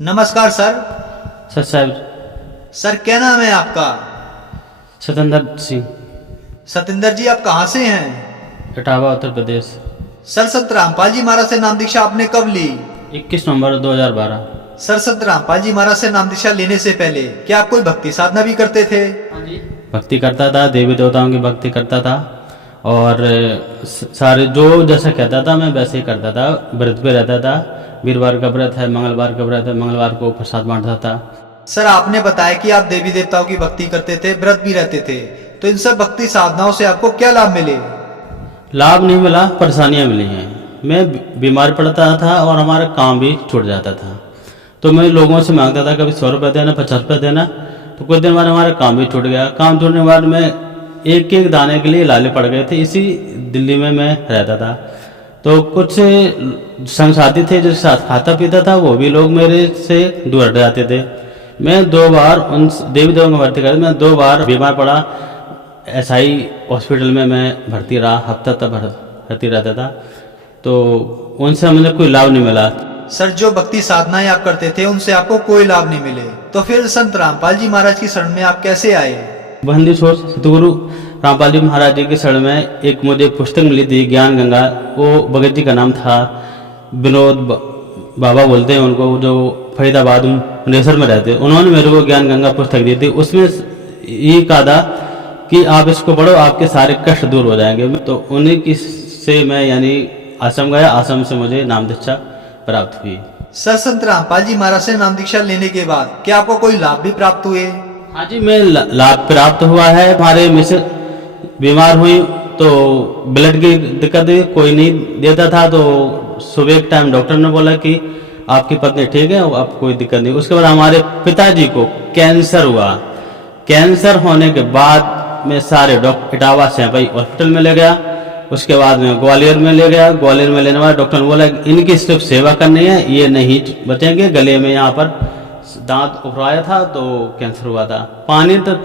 नमस्कार sir. Sir साहब। Sir क्या नाम है आपका? सतेंद्र सिंह। सतेंद्र जी, आप कहाँ से हैं? इटावा उत्तर प्रदेश। सर संत रामपाल जी महाराज से नाम दीक्षा आपने कब ली? 21 नवंबर 2012। सर संत रामपाल जी महाराज से नाम दीक्षा लेने से पहले क्या आप कोई भक्ति साधना भी करते थे? हाँ जी, भक्ति करता था, देवी देवताओं की भक्ति करता था और सारे जो जैसा कहता था मैं वैसे ही करता था। व्रत पे रहता था। वीरवार का व्रत है, मंगलवार का व्रत है, मंगलवार को प्रसाद बांटता था। सर आपने बताया कि आप देवी देवताओं की भक्ति करते थे, व्रत भी रहते थे, तो इन सब भक्ति साधनाओं से आपको क्या लाभ मिले? लाभ नहीं मिला, परेशानियाँ मिली हैं। मैं बीमार पड़ता था और हमारा काम भी छूट जाता था। तो मैं लोगों से मांगता था कभी 100 रुपये देना, 50 रुपये देना। तो कुछ दिन बाद हमारा काम भी छूट गया। काम छूटने के बाद मैं एक एक दाने के लिए लाले पड़ गए थे। इसी दिल्ली में मैं रहता था। तो कुछ संग साथी थे जिसके साथ खाता पीता था, वो भी लोग मेरे से दूर हट जाते थे। मैं 2 बार उन देवी देवों को भर्ती कर, मैं 2 बार बीमार पड़ा। SI हॉस्पिटल में मैं भर्ती रहा, हफ्ता तक भर्ती रहता था। तो उनसे मुझे कोई लाभ नहीं मिला। सर जो भक्ति साधनाएं आप करते थे उनसे आपको कोई लाभ नहीं मिले, तो फिर संत रामपाल जी महाराज की शरण में आप कैसे आए? बंदी सोच सतगुरु रामपाल जी महाराज जी के शरण में एक मुझे पुस्तक मिली थी, ज्ञान गंगा। वो भगत जी का नाम था, विनोद बाबा बोलते हैं उनको, जो फरीदाबाद मुनेसर में रहते। उन्होंने मेरे को ज्ञान गंगा पुस्तक दी थी। उसमें ये कहा था कि आप इसको पढ़ो, आपके सारे कष्ट दूर हो जाएंगे। तो उन्हीं की से मैं यानी आश्रम गया। आश्रम से मुझे नाम दीक्षा प्राप्त हुई। सर संत रामपाल जी महाराज से नाम दीक्षा लेने के बाद क्या आपको कोई लाभ भी प्राप्त हुए? हाँ जी, मैं लाभ प्राप्त हुआ है। हमारे मिसेज बीमार हुई तो ब्लड की दिक्कत हुई, कोई नहीं देता था। तो सुबह एक टाइम डॉक्टर ने बोला कि आपकी पत्नी ठीक है, अब कोई दिक्कत नहीं। उसके बाद हमारे पिताजी को कैंसर हुआ। कैंसर होने के बाद मैं सारे डॉक्टर इटावा सैंपई हॉस्पिटल में ले गया। उसके बाद में ग्वालियर में ले गया। ग्वालियर में लेने वाले डॉक्टर ने बोला इनकी सिर्फ सेवा करनी है, ये नहीं बचेंगे। गले में यहाँ पर दांत उभराया था तो कैंसर हुआ था। पानी तो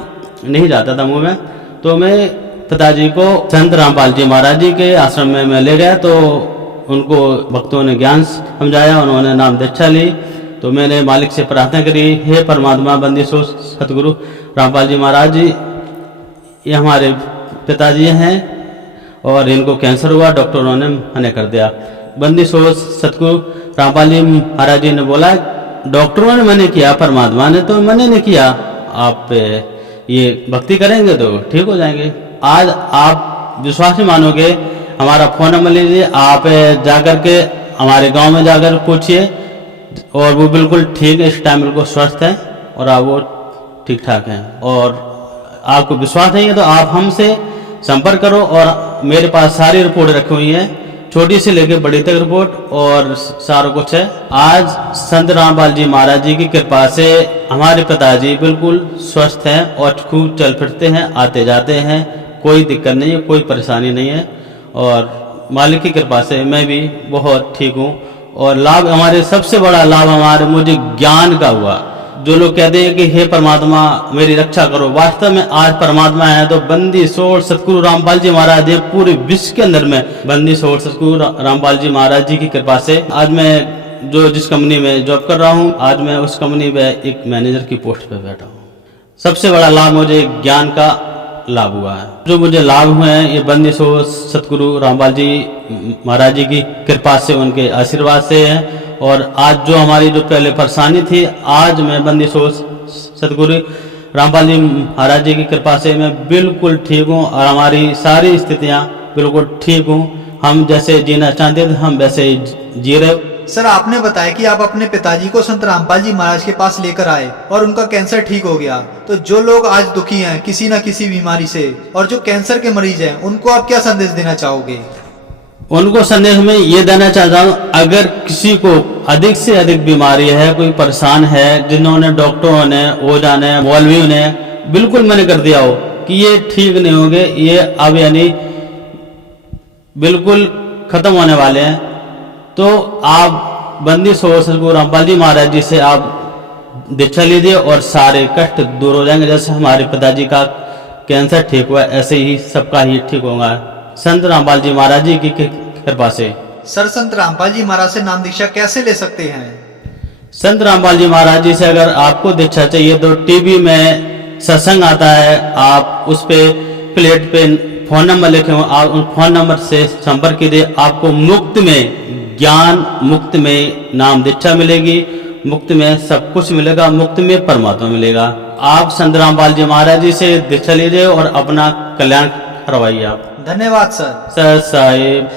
नहीं जाता था मुंह में। तो मैं पिताजी को संत रामपाल जी महाराज जी के आश्रम में मैं ले गया। तो उनको भक्तों ने ज्ञान समझाया, उन्होंने नाम दीक्षा ली। तो मैंने मालिक से प्रार्थना करी, हे परमात्मा बंदी सो सतगुरु रामपाल जी महाराज जी, ये हमारे पिताजी हैं और इनको कैंसर हुआ, डॉक्टरों ने मना कर दिया। बंदी सो सतगुरु रामपाल जी महाराज जी ने बोला डॉक्टरों ने मना किया, परमात्मा ने तो मना नहीं किया। आप ये भक्ति करेंगे तो ठीक हो जाएंगे। आज आप विश्वास नहीं मानोगे, हमारा फ़ोन नंबर लीजिए, आप जाकर के हमारे गांव में जाकर पूछिए और वो बिल्कुल ठीक है, इस टाइम बिल्कुल स्वस्थ है और आप वो ठीक ठाक हैं। और आपको विश्वास नहीं है तो आप हमसे संपर्क करो। और मेरे पास सारी रिपोर्ट रखी हुई है, छोटी से लेकर बड़ी तक रिपोर्ट और सारा कुछ है। आज संत रामपाल जी महाराज जी की कृपा से हमारे पिताजी बिल्कुल स्वस्थ हैं और खूब चल फिरते हैं, आते जाते हैं, कोई दिक्कत नहीं है, कोई परेशानी नहीं है। और मालिक की कृपा से मैं भी बहुत ठीक हूँ। और लाभ हमारे सबसे बड़ा लाभ हमारे मुझे ज्ञान का हुआ। जो लोग कहते हैं कि हे परमात्मा मेरी रक्षा करो, वास्तव में आज परमात्मा है तो बंदी छोड़ सतगुरु रामपाल जी महाराज जी पूरे विश्व के अंदर में बंदी छोड़ सतगुरु रामपाल जी महाराज जी की कृपा से आज मैं जो जिस कंपनी में जॉब कर रहा हूँ, आज मैं उस कंपनी में एक मैनेजर की पोस्ट पे बैठा हूँ। सबसे बड़ा लाभ मुझे ज्ञान का लाभ हुआ है। जो मुझे लाभ हुए हैं ये बंदी छोड़ सतगुरु रामपाल जी महाराज जी की कृपा से, उनके आशीर्वाद से है। और आज जो हमारी जो पहले परेशानी थी, आज मैं बंदी छोड़ सतगुरु रामपाल जी महाराज जी की कृपा से मैं बिल्कुल ठीक हूँ और हमारी सारी स्थितियाँ बिल्कुल ठीक हूँ। हम जैसे जीना चाहते थे हम वैसे जी रहे। सर आपने बताया कि आप अपने पिताजी को संत रामपाल जी महाराज के पास लेकर आए और उनका कैंसर ठीक हो गया। तो जो लोग आज दुखी हैं किसी न किसी बीमारी से और जो कैंसर के मरीज हैं, उनको आप क्या संदेश देना चाहोगे? उनको संदेश में ये देना चाहता हूँ, अगर किसी को अधिक से अधिक बीमारी है, कोई परेशान है, जिन्होंने डॉक्टरों ने, ओझा ने, मौलवियों ने बिल्कुल मना कर दिया हो कि ये ठीक नहीं होंगे, ये अब यानी बिल्कुल खत्म होने वाले हैं, तो आप बंदी छोड़ सतगुरु रामपाल जी महाराज जी से आप दीक्षा लीजिए और सारे कष्ट दूर हो जाएंगे। जैसे हमारे पिताजी का कैंसर ठीक हुआ ऐसे ही सबका ही ठीक होगा संत रामपाल जी महाराज जी की कृपा से। सर संत रामपाल जी महाराज से नाम दीक्षा कैसे ले सकते हैं? संत रामपाल जी महाराज जी से अगर आपको दीक्षा चाहिए तो टीवी में सत्संग आता है, आप उस पे प्लेट पे फोन नंबर लिखे हो, आप उन फोन नंबर से संपर्क कीजिए। आपको मुफ्त में ज्ञान, मुफ्त में नाम दीक्षा मिलेगी, मुफ्त में सब कुछ मिलेगा, मुफ्त में परमात्मा मिलेगा। आप संत रामपाल जी महाराज जी से दीक्षा लीजिए और अपना कल्याण करवाइए। आप धन्यवाद सर। सर साहिब।